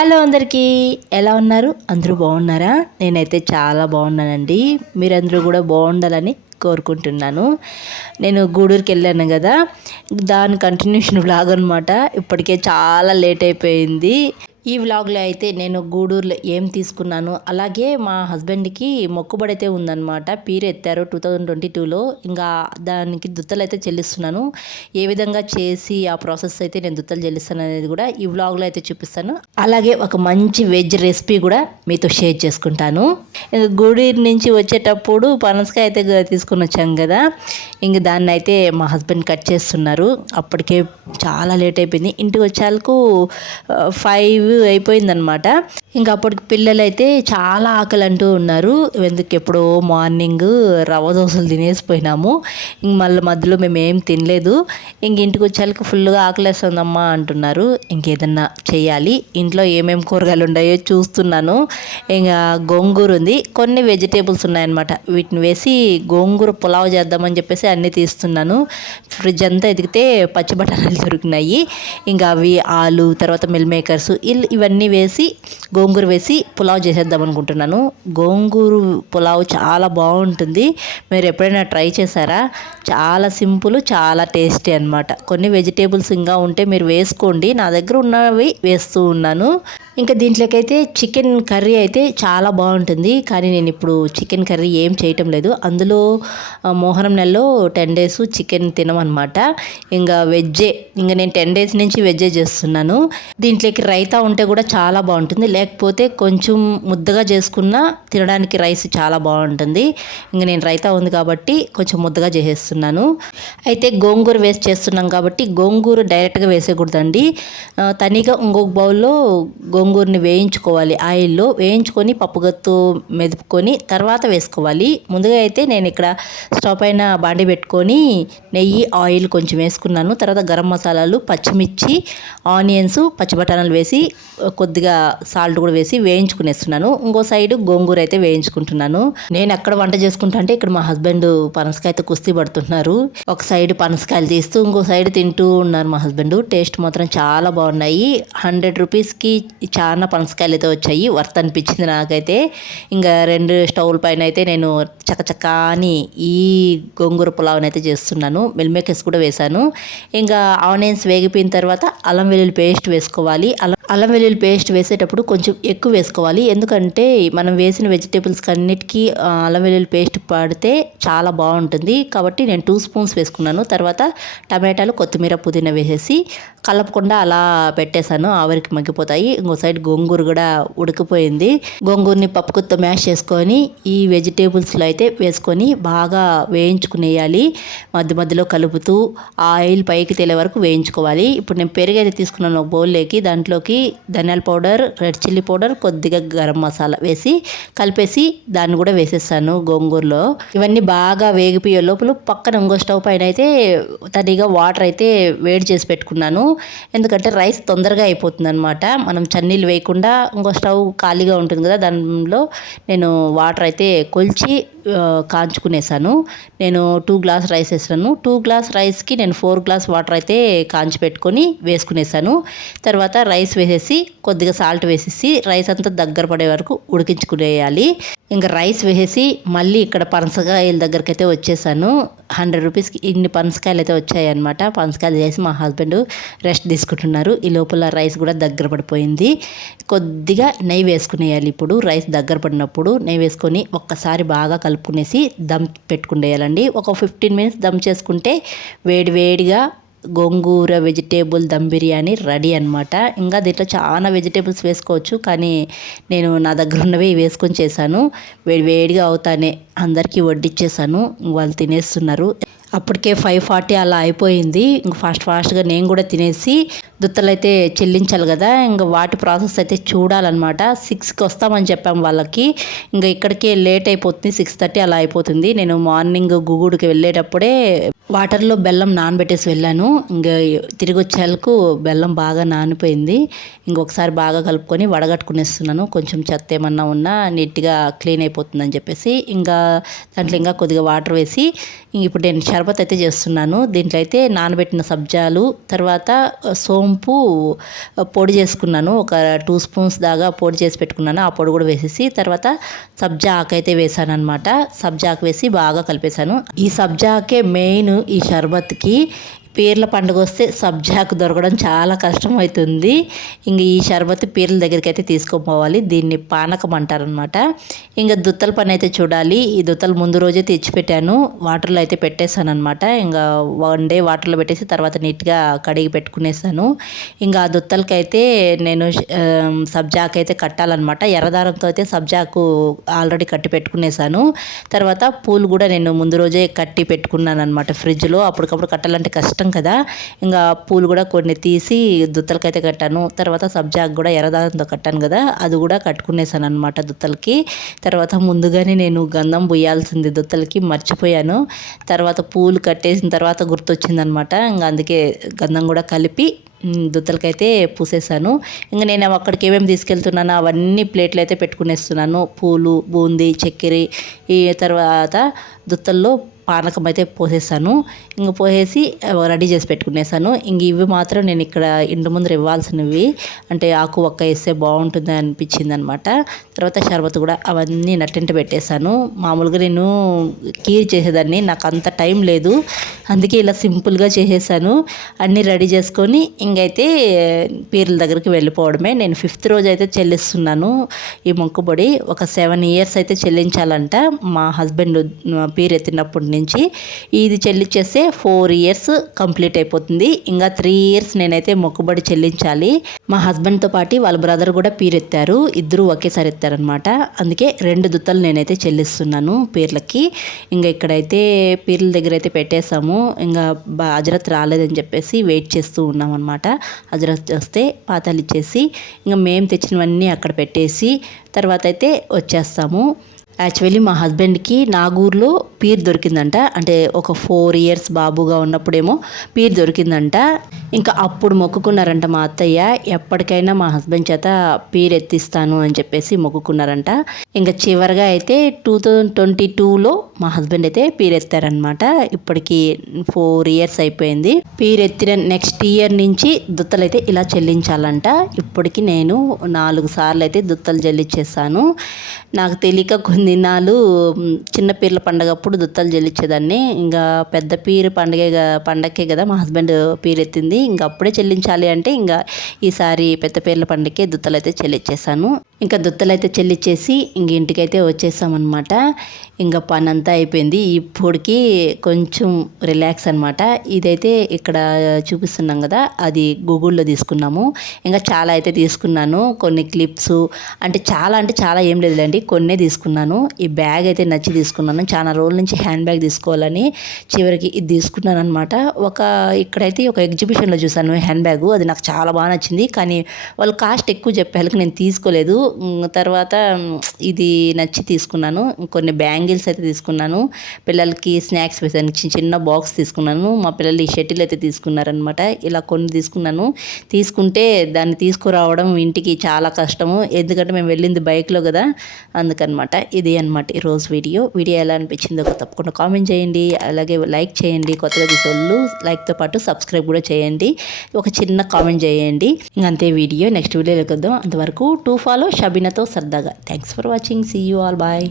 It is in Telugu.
హలో అందరికీ, ఎలా ఉన్నారు? అందరూ బాగున్నారా? నేనైతే చాలా బాగున్నానండి. మీరందరూ కూడా బాగుండాలని కోరుకుంటున్నాను. నేను గూడూరుకి వెళ్ళాను కదా, దాని కంటిన్యూషన్ వ్లాగ్ అనమాట. ఇప్పటికే చాలా లేట్ అయిపోయింది. ఈ వ్లాగ్లో అయితే నేను గూడూరులో ఏం తీసుకున్నాను, అలాగే మా హస్బెండ్కి మొక్కుబడి అయితే ఉందన్నమాట. పీరు ఎత్తారు 2022లో. ఇంకా దానికి దుత్తలు అయితే చెల్లిస్తున్నాను. ఏ విధంగా చేసి ఆ ప్రాసెస్ అయితే నేను దుత్తలు చెల్లిస్తాను అనేది కూడా ఈ వ్లాగ్లో అయితే చూపిస్తాను. అలాగే ఒక మంచి వెజ్ రెసిపీ కూడా మీతో షేర్ చేసుకుంటాను. ఇంకా గూడూరు నుంచి వచ్చేటప్పుడు పనసకాయ అయితే తీసుకుని వచ్చాం కదా, ఇంక దాన్ని అయితే మా హస్బెండ్ కట్ చేస్తున్నారు. అప్పటికే చాలా లేట్ అయిపోయింది. ఇంటికి వచ్చేందుకు 5 అయిపోయిందనమాట. ఇంకా అప్పటికి పిల్లలు అయితే చాలా ఆకలి అంటూ ఉన్నారు. ఎందుకు ఎప్పుడో మార్నింగ్ రవ్వ దోశలు తినేసిపోయినాము. ఇంక మళ్ళీ మధ్యలో మేము ఏం తినలేదు. ఇంక ఇంటికి వచ్చేళ్ళకి ఫుల్గా ఆకలేస్తుందమ్మా అంటున్నారు. ఇంకేదన్నా చేయాలి. ఇంట్లో ఏమేమి కూరగాయలు ఉన్నాయో చూస్తున్నాను. ఇంకా గోంగూర ఉంది, కొన్ని వెజిటేబుల్స్ ఉన్నాయన్నమాట. వీటిని వేసి గోంగూర పులావ్ చేద్దామని చెప్పేసి అన్నీ తీస్తున్నాను. ఫ్రిడ్జ్ అంతా ఎదిగితే పచ్చి బఠానీలు దొరికినాయి. ఇంకా అవి ఆలు, తర్వాత మిల్ మేకర్స్, ఇవన్నీ వేసి గోంగూర వేసి పులావ్ చేసేద్దాం అనుకుంటున్నాను. గోంగూర పులావ్ చాలా బాగుంటుంది. మీరు ఎప్పుడైనా ట్రై చేశారా? చాలా సింపుల్, చాలా టేస్టీ అనమాట. కొన్ని వెజిటేబుల్స్ ఇంకా ఉంటే మీరు వేసుకోండి. నా దగ్గర ఉన్నవి వేస్తూ ఉన్నాను. ఇంకా దీంట్లోకైతే చికెన్ కర్రీ అయితే చాలా బాగుంటుంది. కానీ నేను ఇప్పుడు చికెన్ కర్రీ ఏం చేయటం లేదు. అందులో మోహరం నెలలో 10 days చికెన్ తినమన్నమాట. ఇంకా వెజ్జే, ఇంకా నేను 10 days నుంచి వెజ్జే చేస్తున్నాను. దీంట్లోకి రైతా ఉంటే కూడా చాలా బాగుంటుంది. లేకపోతే కొంచెం ముద్దగా చేసుకున్న తినడానికి రైస్ చాలా బాగుంటుంది. ఇంకా నేను రైతా ఉంది కాబట్టి కొంచెం ముద్దగా చేసేస్తున్నాను. అయితే గోంగూర వేసి చేస్తున్నాం కాబట్టి గోంగూర డైరెక్ట్గా వేసేయకూడదండి. తనిగా ఇంకొక బౌల్లో గోంగూరని వేయించుకోవాలి. ఆయిల్లో వేయించుకొని పప్పుగత్తు మెదుపుకొని తర్వాత వేసుకోవాలి. ముందుగా అయితే నేను ఇక్కడ స్టవ్ పైన బాండి పెట్టుకొని నెయ్యి, ఆయిల్ కొంచెం వేసుకున్నాను. తర్వాత గరం మసాలాలు, పచ్చిమిర్చి, ఆనియన్స్, పచ్చి బఠానీలు వేసి కొద్దిగా సాల్ట్ కూడా వేసి వేయించుకునేస్తున్నాను. ఇంకో సైడ్ గోంగూర అయితే వేయించుకుంటున్నాను. నేను ఎక్కడ వంట చేసుకుంటా అంటే ఇక్కడ మా హస్బెండ్ పనసకాయతో కుస్తీ పడుతున్నారు. ఒక సైడ్ పనసకాయలు తీస్తూ ఇంకో సైడ్ తింటూ ఉన్నారు మా హస్బెండ్. టేస్ట్ మాత్రం చాలా బాగున్నాయి. 100 రూపీస్కి చాలా పనసకాయలు అయితే వచ్చాయి. వర్త్ అనిపించింది నాకైతే. ఇంకా 2 స్టవ్ల పైన అయితే నేను చకచకాని ఈ గోంగూర పులావ్ని అయితే చేస్తున్నాను. మిల్ మేకర్స్ కూడా వేశాను. ఇంకా ఆనియన్స్ వేగిపోయిన తర్వాత అల్లం వెల్లుల్లి పేస్ట్ వేసుకోవాలి. అల్లం వెల్లుల్లి పేస్ట్ వేసేటప్పుడు కొంచెం ఎక్కువ వేసుకోవాలి. ఎందుకంటే మనం వేసిన వెజిటేబుల్స్ అన్నిటికీ అల్లం వెల్లుల్లి పేస్ట్ పడితే చాలా బాగుంటుంది. కాబట్టి నేను 2 స్పూన్స్ వేసుకున్నాను. తర్వాత టమాటాలు, కొత్తిమీర, పుదీనా వేసేసి కలపకుండా అలా పెట్టేశాను. ఆవిరికి మగ్గిపోతాయి. ఇంకో సైడ్ గోంగూర కూడా ఉడికిపోయింది. గోంగూరని పప్పుకుత్తో మ్యాష్ చేసుకొని ఈ వెజిటేబుల్స్లో అయితే వేసుకొని బాగా వేయించుకునేయాలి. మధ్య మధ్యలో కలుపుతూ ఆయిల్ పైకి తేలే వరకు వేయించుకోవాలి. ఇప్పుడు నేను పెరుగు అయితే తీసుకున్నాను ఒక బౌల్లోకి. దాంట్లోకి ధనియాల పౌడర్, రెడ్ చిల్లీ పౌడర్, కొద్దిగా గరం మసాలా వేసి కలిపేసి దాన్ని కూడా వేసేస్తాను గోంగూరలో. ఇవన్నీ బాగా వేగిపోయే లోపల పక్కన ఇంకో స్టవ్ పైన అయితే తడిగా వాటర్ అయితే వేడి చేసి పెట్టుకున్నాను. ఎందుకంటే రైస్ తొందరగా అయిపోతుంది అనమాట. మనం చన్నీళ్ళు వేయకుండా ఇంకో స్టవ్ ఖాళీగా ఉంటుంది కదా, దానిలో నేను వాటర్ అయితే కొలిచి కాంచుకునేసాను. నేను 2 గ్లాస్ రైస్ వేసాను. 2 గ్లాస్ రైస్కి నేను 4 గ్లాస్ వాటర్ అయితే కాంచి పెట్టుకొని వేసుకునేసాను. తర్వాత రైస్ వేసేసి కొద్దిగా సాల్ట్ వేసేసి రైస్ అంతా దగ్గర పడే వరకు ఉడికించుకునేయాలి. ఇంకా రైస్ వేసేసి మళ్ళీ ఇక్కడ పనసకాయల దగ్గరికి అయితే వచ్చేసాను. 100 రూపీస్కి ఇన్ని పనసకాయలు అయితే వచ్చాయన్నమాట. పనసకాయలు చేసి మా హస్బెండ్ రెస్ట్ తీసుకుంటున్నారు. ఈ లోపల రైస్ కూడా దగ్గర పడిపోయింది. కొద్దిగా నెయ్యి వేసుకునేయాలి. ఇప్పుడు రైస్ దగ్గర పడినప్పుడు నెయ్యి వేసుకొని ఒక్కసారి బాగా కలుపుకునేసి దమ్ పెట్టుకునేయాలండి. ఒక 15 minutes దమ్ చేసుకుంటే వేడివేడిగా గోంగూర వెజిటేబుల్ దమ్ బిర్యానీ రెడీ అనమాట. ఇంకా దీంట్లో చాలా వెజిటేబుల్స్ వేసుకోవచ్చు, కానీ నేను నా దగ్గర ఉన్నవి వేసుకొని చేశాను. వేడివేడిగా అవుతానే అందరికీ వడ్డిచ్చేసాను. వాళ్ళు తినేస్తున్నారు. అప్పటికే 5:40 అలా అయిపోయింది. ఇంక ఫాస్ట్గా నేను కూడా తినేసి దుత్తలు అయితే చెల్లించాలి కదా, ఇంకా వాటి ప్రాసెస్ అయితే చూడాలన్నమాట. 6కి వస్తామని చెప్పాం వాళ్ళకి. ఇంకా ఇక్కడికే లేట్ అయిపోతుంది, 6:30 అలా అయిపోతుంది. నేను మార్నింగ్ గూగుడికి వెళ్ళేటప్పుడే వాటర్లో బెల్లం నానబెట్టేసి వెళ్ళాను. ఇంకా తిరిగి వచ్చేలకు బెల్లం బాగా నానిపోయింది. ఇంకొకసారి బాగా కలుపుకొని వడగట్టుకునేస్తున్నాను. కొంచెం చెత్త ఏమన్నా ఉన్నా నీట్గా క్లీన్ అయిపోతుందని చెప్పేసి ఇంకా దాంట్లో ఇంకా కొద్దిగా వాటర్ వేసి ఇప్పుడు నేను షర్బత్ అయితే చేస్తున్నాను. దీంట్లో అయితే నానబెట్టిన సబ్జాలు, తర్వాత సోంపు పొడి చేసుకున్నాను. ఒక 2 స్పూన్స్ దాకా పొడి చేసి పెట్టుకున్నాను. ఆ పొడి కూడా వేసేసి తర్వాత సబ్జా ఆకు అయితే వేసాను అనమాట. సబ్జా ఆకు వేసి బాగా కలిపేశాను. ఈ సబ్జా ఆకే మెయిన్ ఈ షర్బత్కి. పీర్ల పండుగ వస్తే సబ్జాకు దొరకడం చాలా కష్టమవుతుంది. ఇంక ఈ షర్బత్ పీర్ల దగ్గరికి అయితే తీసుకుపోవాలి. దీన్ని పానకం అంటారనమాట. ఇంకా దుత్తల పని అయితే చూడాలి. ఈ దుత్తలు ముందు రోజే తెచ్చిపెట్టాను. వాటర్లో అయితే పెట్టేశాను అనమాట. ఇంకా 1 డే వాటర్లో పెట్టేసి తర్వాత నీట్గా కడిగి పెట్టుకునేసాను. ఇంకా ఆ దుత్తలకి అయితే నేను సబ్జాకు అయితే కట్టాలన్నమాట. ఎర్రదారంతో అయితే సబ్జాకు ఆల్రెడీ కట్టి పెట్టుకునేసాను. తర్వాత పూలు కూడా నేను ముందు రోజే కట్టి పెట్టుకున్నాను అనమాట ఫ్రిడ్జ్లో. అప్పటికప్పుడు కట్టాలంటే కష్టం కదా. ఇంకా పూలు కూడా కొన్ని తీసి దుత్తలకైతే కట్టాను. తర్వాత సబ్జాకు కూడా ఎర్రదారంతో కట్టాను కదా, అది కూడా కట్టుకునేసాను అనమాట దుత్తలకి. తర్వాత ముందుగానే నేను గంధం పొయ్యాల్సింది దుత్తలకి మర్చిపోయాను. తర్వాత పూలు కట్టేసిన తర్వాత గుర్తొచ్చిందనమాట. ఇంకా అందుకే గంధం కూడా కలిపి దుత్తలకైతే పూసేసాను. ఇంకా నేను అక్కడికి ఏమేమి తీసుకెళ్తున్నానో అవన్నీ ప్లేట్లు అయితే పెట్టుకునేస్తున్నాను. పూలు, బూందీ, చక్కెర, ఈ తర్వాత దుత్తల్లో పానకం అయితే పోసేసాను. ఇంక పోసేసి రెడీ చేసి పెట్టుకునేసాను. ఇంక ఇవి మాత్రం నేను ఇక్కడ ఇంటి ముందర ఇవ్వాల్సినవి, అంటే ఆకు ఒక్క వేస్తే బాగుంటుంది అనిపించింది అనమాట. తర్వాత షర్బత్ కూడా అవన్నీ నట్టింట పెట్టేశాను. మామూలుగా నేను కీర్ చేసేదాన్ని, నాకు అంత టైం లేదు, అందుకే ఇలా సింపుల్గా చేసేసాను. అన్నీ రెడీ చేసుకొని ఇంకైతే పీర్ల దగ్గరికి వెళ్ళిపోవడమే. నేను 5th రోజు అయితే చెల్లిస్తున్నాను ఈ మొక్కుబడి. ఒక 7 years అయితే చెల్లించాలంట మా హస్బెండ్ పీర్ ఎత్తినప్పటి నుంచి. ఇది చెల్లించేస్తే 4 years కంప్లీట్ అయిపోతుంది. ఇంకా 3 years నేనైతే మొక్కుబడి చెల్లించాలి. మా హస్బెండ్తో పాటు వాళ్ళ బ్రదర్ కూడా పీర్ ఎత్తారు. ఇద్దరు ఒకేసారి ఎత్తారనమాట. అందుకే 2 దుత్తలు నేనైతే చెల్లిస్తున్నాను పీర్లకి. ఇంకా ఇక్కడైతే పీర్ల దగ్గర అయితే పెట్టేశాము. ఇంకా హజరత్ రాలేదని చెప్పేసి వెయిట్ చేస్తూ ఉన్నాం అనమాట. హజరత్ వస్తే పాతాలు ఇచ్చేసి ఇంకా మేము తెచ్చినవన్నీ అక్కడ పెట్టేసి తర్వాత అయితే వచ్చేస్తాము. యాక్చువల్లీ మా హస్బెండ్కి నాగూర్లో పీర్ దొరికిందంట. అంటే ఒక 4 years బాబుగా ఉన్నప్పుడేమో పీర్ దొరికిందంట. ఇంకా అప్పుడు మొక్కుకున్నారంట మా అత్తయ్య, ఎప్పటికైనా మా హస్బెండ్ చేత పీర్ ఎత్తిస్తాను అని చెప్పేసి మొక్కుకున్నారంట. ఇంకా చివరిగా అయితే 2022లో మా హస్బెండ్ అయితే పీర్ ఎత్తారనమాట. ఇప్పటికి 4 years అయిపోయింది. పీర్ ఎత్తిన నెక్స్ట్ ఇయర్ నుంచి దుత్తలు అయితే ఇలా చెల్లించాలంట. ఇప్పటికి నేను 4 సార్లు అయితే దుత్తలు చెల్లించేసాను. నాకు తెలియక కొన్ని దినాలు చిన్న పీర్ల పండగప్పుడు దుత్తలు చెల్లించేదాన్ని. ఇంకా పెద్ద పీరు పండగకే కదా మా హస్బెండ్ పీరు ఎత్తింది. ఇంకా అప్పుడే చెల్లించాలి అంటే ఇంకా ఈసారి పెద్ద పీర్ల పండగకే దుత్తలు అయితే చెల్లించేసాను. ఇంకా దుత్తలు అయితే చెల్లించేసి ఇంక ఇంటికైతే వచ్చేసామన్నమాట. ఇంకా పని అంతా అయిపోయింది. ఇప్పటికి కొంచెం రిలాక్స్ అనమాట. ఇదైతే ఇక్కడ చూపిస్తున్నాం కదా, అది గూగుల్లో తీసుకున్నాము. ఇంకా చాలా అయితే తీసుకున్నాను. కొన్ని క్లిప్స్ అంటే చాలా ఏం లేదులేండి, కొన్నే తీసుకున్నాను. ఈ బ్యాగ్ అయితే నచ్చి తీసుకున్నాను. చాలా రోజుల నుంచి హ్యాండ్ బ్యాగ్ తీసుకోవాలని చివరికి ఇది తీసుకున్నాను అనమాట. ఇక్కడైతే ఒక ఎగ్జిబిషన్లో చూసాను హ్యాండ్ బ్యాగు, అది నాకు చాలా బాగా నచ్చింది. కానీ వాళ్ళు కాస్ట్ ఎక్కువ చెప్పేళ్ళకి నేను తీసుకోలేదు. తర్వాత ఇది నచ్చి తీసుకున్నాను. కొన్ని బ్యాంగిల్స్ అయితే తీసుకున్నాను. పిల్లలకి స్నాక్స్ వేసాను, చిన్న బాక్స్ తీసుకున్నాను. మా పిల్లలు ఈ షటిల్ అయితే తీసుకున్నారనమాట. ఇలా కొన్ని తీసుకున్నాను. తీసుకుంటే దాన్ని తీసుకురావడం ఇంటికి చాలా కష్టము, ఎందుకంటే మేము వెళ్ళింది బైక్లో కదా, అందుకనమాట. ఇది అనమాట ఈరోజు వీడియో ఎలా అనిపించిందో తప్పకుండా కామెంట్ చేయండి. అలాగే లైక్ చేయండి. కొత్తగా చూసేవాళ్ళు లైక్తో పాటు సబ్స్క్రైబ్ కూడా చేయండి. ఒక చిన్న కామెంట్ చేయండి. ఇంకంతే వీడియో. నెక్స్ట్ వీడియోలోకి వద్దాం. అంతవరకు టు ఫాలో షబీనాతో సరదాగా. Thanks for watching. See you all. Bye.